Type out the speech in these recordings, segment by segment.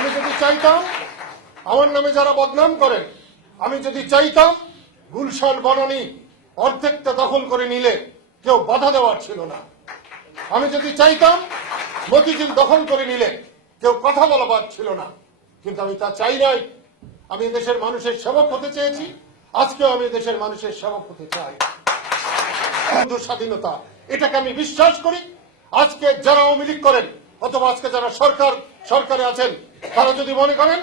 আমি যদি চাইতাম আমার নামে যারা বদনাম করেন, আমি যদি চাইতাম গুলশান বনানী অর্ধেকটা দখল করে নিলে কেউ বাধা দেওয়ার ছিল না। আমি যদি চাইতাম মতিঝিল দখল করে নিলে কেউ কথা বলবার ছিল না। কিন্তু আমি তা চাই নাই। আমি দেশের মানুষের সেবক হতে চেয়েছি, আজকেও আমি দেশের মানুষের সেবক হতে চাই। স্বাধীনতা এটাকে আমি বিশ্বাস করি। আজকে যারা আওয়ামী লীগ করেন অথবা আজকে যারা সরকারে আছেন, তারা যদি মনে করেন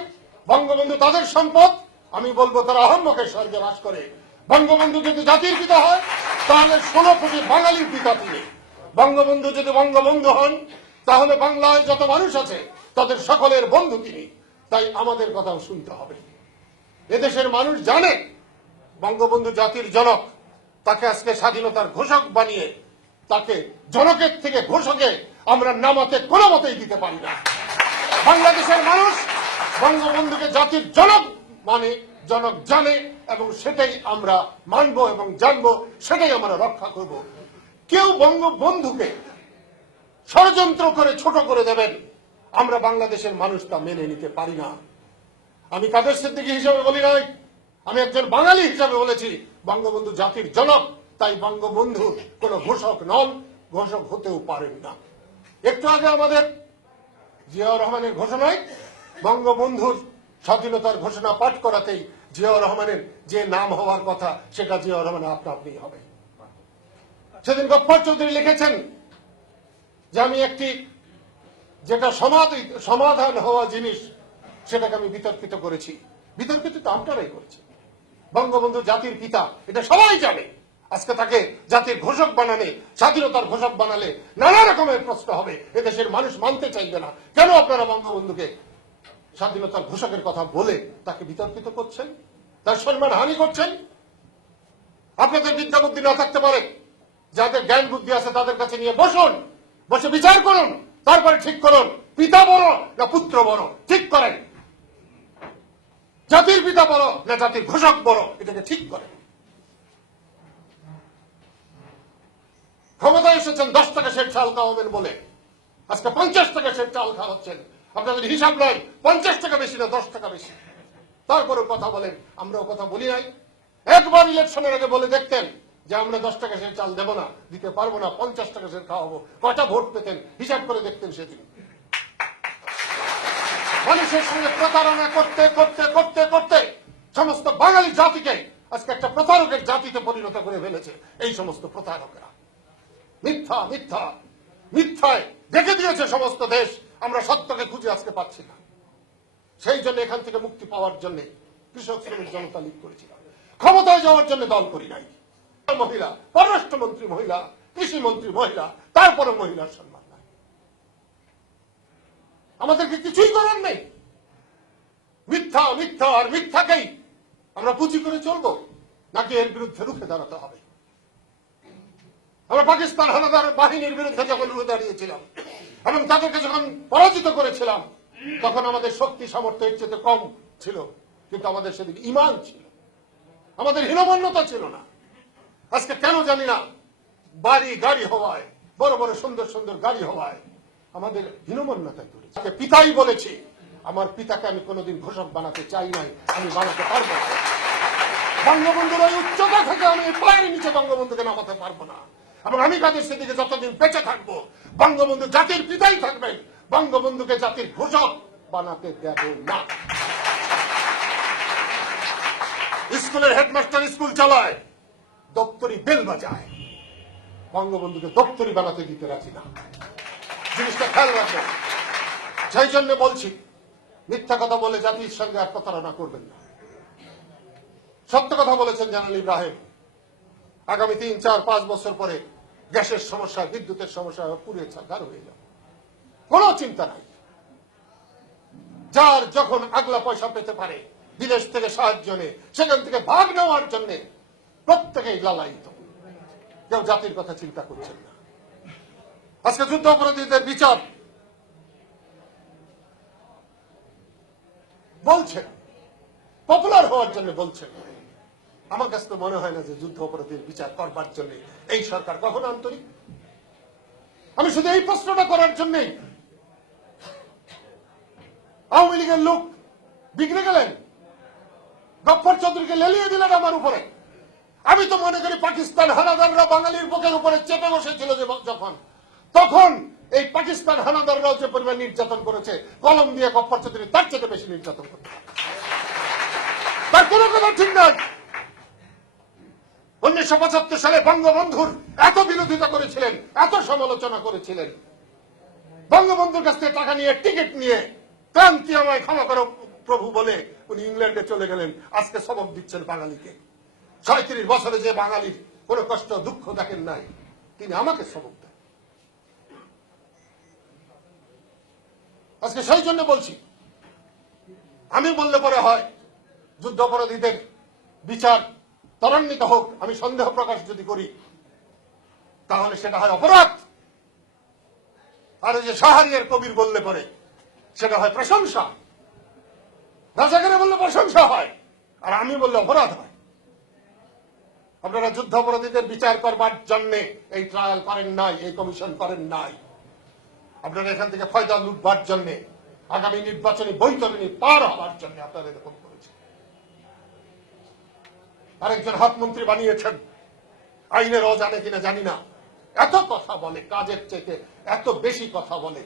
বঙ্গবন্ধু তাদের সম্পদ, আমি বলবো তারা আহম্মকের স্বর্গে বাস করে। বঙ্গবন্ধু যদি জাতির পিতা হয় তাহলে 16 কোটি বাঙালির পিতা তিনি। বঙ্গবন্ধু যদি বঙ্গবন্ধু হন তাহলে বাংলায় যত মানুষ আছে তাদের সকলের বন্ধু তিনি। তাই আমাদের কথাও শুনতে হবে। এদেশের মানুষ জানে বঙ্গবন্ধু জাতির জনক, তাকে আজকে স্বাধীনতার ঘোষক বানিয়ে তাকে জনকের থেকে ঘোষকে আমরা নামাতে কোনো মতেই দিতে পারি না। বাংলাদেশের মানুষ বঙ্গবন্ধুকে জাতির জনক মানে, জনক জানে, এবং সেটাই আমরা মানব এবং জানবো, সেটাই আমরা রক্ষা করব। কেউ বঙ্গবন্ধুকে ষড়যন্ত্র করে ছোট করে দেবেন, আমরা বাংলাদেশের মানুষ তা মেনে নিতে পারি না। আমি কাদের সিদ্দিকী হিসাবে বলি নাই, আমি একজন বাঙালি হিসাবে বলেছি বঙ্গবন্ধু জাতির জনক, তাই বঙ্গবন্ধু কোন ঘোষক নন, ঘোষক হতেও পারেন না। একটু আগে আমাদের জিয়াউর রহমানের ঘোষণায় বঙ্গবন্ধুর স্বাধীনতার ঘোষণা পাঠ করাতেই জিয়াউর রহমানের যে নাম হওয়ার কথা সেটা জিয়াউর রহমানের আপনা আপনি হবে। সেদিন গফফর চৌধুরী লিখেছেন যে আমি একটি যেটা সমাধান হওয়া জিনিস সেটাকে আমি বিতর্কিত করেছি। বিতর্কিত তো আপনারাই করেছেন। বঙ্গবন্ধু জাতির পিতা এটা সবাই জানে। আজকে তাকে জাতির ঘোষক বানালে, স্বাধীনতার ঘোষক বানালে নানা রকমের প্রশ্ন হবে। এদেশের মানুষ মানতে চাইবে না। কেন আপনারা বঙ্গবন্ধুকে স্বাধীনতার ঘোষকের কথা বলে তাকে বিতর্কিত করছেন, তার সম্মান হানি করছেন? আপনাদের বিদ্যা বুদ্ধি না থাকতে পারে, যাদের জ্ঞান বুদ্ধি আছে তাদের কাছে নিয়ে বসুন, বসে বিচার করুন, তারপরে ঠিক করুন পিতা বড় না পুত্র বড়, ঠিক করেন। জাতির পিতা বড় না জাতির ঘোষক বড়, এটাকে ঠিক করেন। ক্ষমতায় এসেছেন 10 টাকা সের চাল খাওয়াবেন বলে, আজকে 50 টাকা সের চাল খাওয়াচ্ছেন। আপনাদের হিসাব নয় 50 টাকা বেশি না 10 টাকা বেশি। তারপরেও কথা বলেন। আমরাও কথা বলি নাই? একবার ইলেকশনের আগে বলে দেখতেন যে আমরা 10 টাকা সের চাল দেব না, দিতে পারবো না, 50 টাকা সের খাওয়াবো, কয়টা ভোট পেতেন হিসাব করে দেখতেন সেদিন। মানুষের সঙ্গে প্রতারণা করতে করতে করতে করতে সমস্ত বাঙালি জাতিকে আজকে একটা প্রতারকের জাতিতে পরিণত করে ফেলেছে এই সমস্ত প্রতারকেরা। মিথ্যা মিথ্যা মিথ্যায় দেখে দিয়েছে সমস্ত দেশ। আমরা সত্যকে খুঁজে আজকে পাচ্ছি না। সেই জন্য এখান থেকে মুক্তি পাওয়ার জন্য কৃষক শ্রমিক জনতা লীগ করেছিলাম। ক্ষমতায় যাওয়ার জন্য দল করি নাই। মহিলা পররাষ্ট্রমন্ত্রী মহিলা, কৃষি মন্ত্রী মহিলা, তারপরে মহিলার সম্মান নাই। আমাদেরকে কিছুই করার নেই। মিথ্যা মিথ্যা আর মিথ্যাকেই আমরা পুঁজি করে চলবো, নাকি এর বিরুদ্ধে রুখে দাঁড়াতে হবে? আমরা পাকিস্তান হানাদার বাহিনীর বিরুদ্ধে যখন রুখে দাঁড়িয়েছিলাম এবং তাদেরকে যখন পরাজিত করেছিলাম, তখন আমাদের শক্তি সামর্থ্য এর চেয়ে কম ছিল, কিন্তু আমাদের সেদিন ঈমান ছিল, আমাদের হীনমন্যতা ছিল না। আজকে কেন জানি না বাড়ি গাড়ি হওয়ায়, বড় বড় সুন্দর সুন্দর গাড়ি হওয়ায় আমাদের হীনমন্যতায় ধরেছে। পিতাই বলেছি, আমার পিতাকে আমি কোনোদিন ঘোষক বানাতে চাই নাই, আমি বানাতে পারবো না। বঙ্গবন্ধুর ওই উচ্চতা থেকে আমি পায়ের নিচে বঙ্গবন্ধুকে নামাতে পারবো না। এবং আমি কাদের সেদিকে যতদিন বেঁচে থাকবো বঙ্গবন্ধু জাতির পিতাই থাকবেন, বঙ্গবন্ধুকে জাতির ঘোষক বানাতে দেব না। স্কুলের হেডমাস্টার স্কুল চালায়, দপ্তরি বেল বাজায়, বঙ্গবন্ধুকে দপ্তরি বানাতে দিতে রাজি না। জিনিসটা খেয়াল রাখবেন। সেই জন্য বলছি, মিথ্যা কথা বলে জাতির সঙ্গে আর প্রতারণা করবেন না। সত্য কথা বলেছেন জেনারেল ইব্রাহিম, আগামী 3, 4, 5 বছর পরে গ্যাসের সমস্যা, বিদ্যুতের সমস্যা পুড়ে ছাড় হয়ে যাবে, কোনো চিন্তা নাই। যার যখন আগলা পয়সা পেতে পারে বিদেশ থেকে সাহায্য নেই, সেখান থেকে ভাগ নেওয়ার জন্য প্রত্যেকেই লালায়িত, কেউ জাতির কথা চিন্তা করছেন না। আজকে যুদ্ধ অপরাধীদের বিচার বলছেন, পপুলার হওয়ার জন্য বলছেন। আমার কাছে তো মনে হয় না যে যুদ্ধ অপরাধীর বিচার করবার জন্য এই সরকার কখনো আন্তরিক। আমি শুধু এই প্রশ্নটা করার জন্যই আওয়ামী লীগের লোক বিগড়ে গেলেন, গফফর চৌধুরীকে লেলিয়ে দিলেন আমার উপরে। আমি তো মনে করি পাকিস্তান হানাদাররা বাঙালির বুকের উপরে চেপে বসেছিল যে যখন, তখন এই পাকিস্তান হানাদাররাও যে পরিমাণ নির্যাতন করেছে, কলম দিয়ে গফফর চৌধুরী তার চেয়ে বেশি নির্যাতন করতে, তার কোনো কথা ঠিক নয়। 1975 সালে বঙ্গবন্ধুর এত বিরোধিতা করেছিলেন, এত সমালোচনা করেছিলেন, বঙ্গবন্ধুর কাছ থেকে টাকা নিয়ে টিকিট নিয়ে ক্রান্তি আমায় ক্ষমা করো প্রভু বলে উনি ইংল্যান্ডে চলে গেলেন। আজকে সবক দিচ্ছেন বাঙালিকে। 37 বছরে যে বাঙালির কোনো কষ্ট দুঃখ দেখেন নাই, তিনি আমাকে সবক দেন। আজকে সেই জন্য বলছি, আমি বললে পরে হয় যুদ্ধাপরাধীদের বিচার ত্বরান্বিত হোক, আমি সন্দেহ প্রকাশ যদি করি তাহলে সেটা হয় অপরাধ। আর ওই যে শাহরিয়ার কবির বললে পরে সেটা হয় প্রশংসা, রাজাকারে বললে প্রশংসা হয়, আর আমি বললে অপরাধ হয়। আপনারা যুদ্ধাপরাধীদের বিচার করবার জন্য এই ট্রায়াল করেন নাই, এই কমিশন করেন নাই। আপনারা এখান থেকে ফয়দা লুটবার জন্য, আগামী নির্বাচনী বৈতরণী পার হওয়ার জন্য আপনারা এরকম করেছেন। আরেকজন হাতমন্ত্রী বানিয়েছেন, আইনের অজানে কিনা জানি না, এত কথা বলে, কাজের চেয়ে এত বেশি কথা বলে।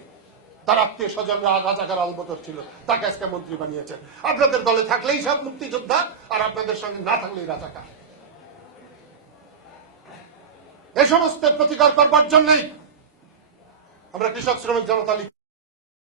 তার আত্মীয় স্বজনরা রাজাকার আলবদর ছিল, তাকে আজকে মন্ত্রী বানিয়েছেন। আপনাদের দলে থাকলেই সব মুক্তিযোদ্ধা, আর আপনাদের সঙ্গে না থাকলেই রাজাকার। এই সমস্ত প্রতিকার করবার জন্যই আমরা কৃষক শ্রমিক জনতা লীগ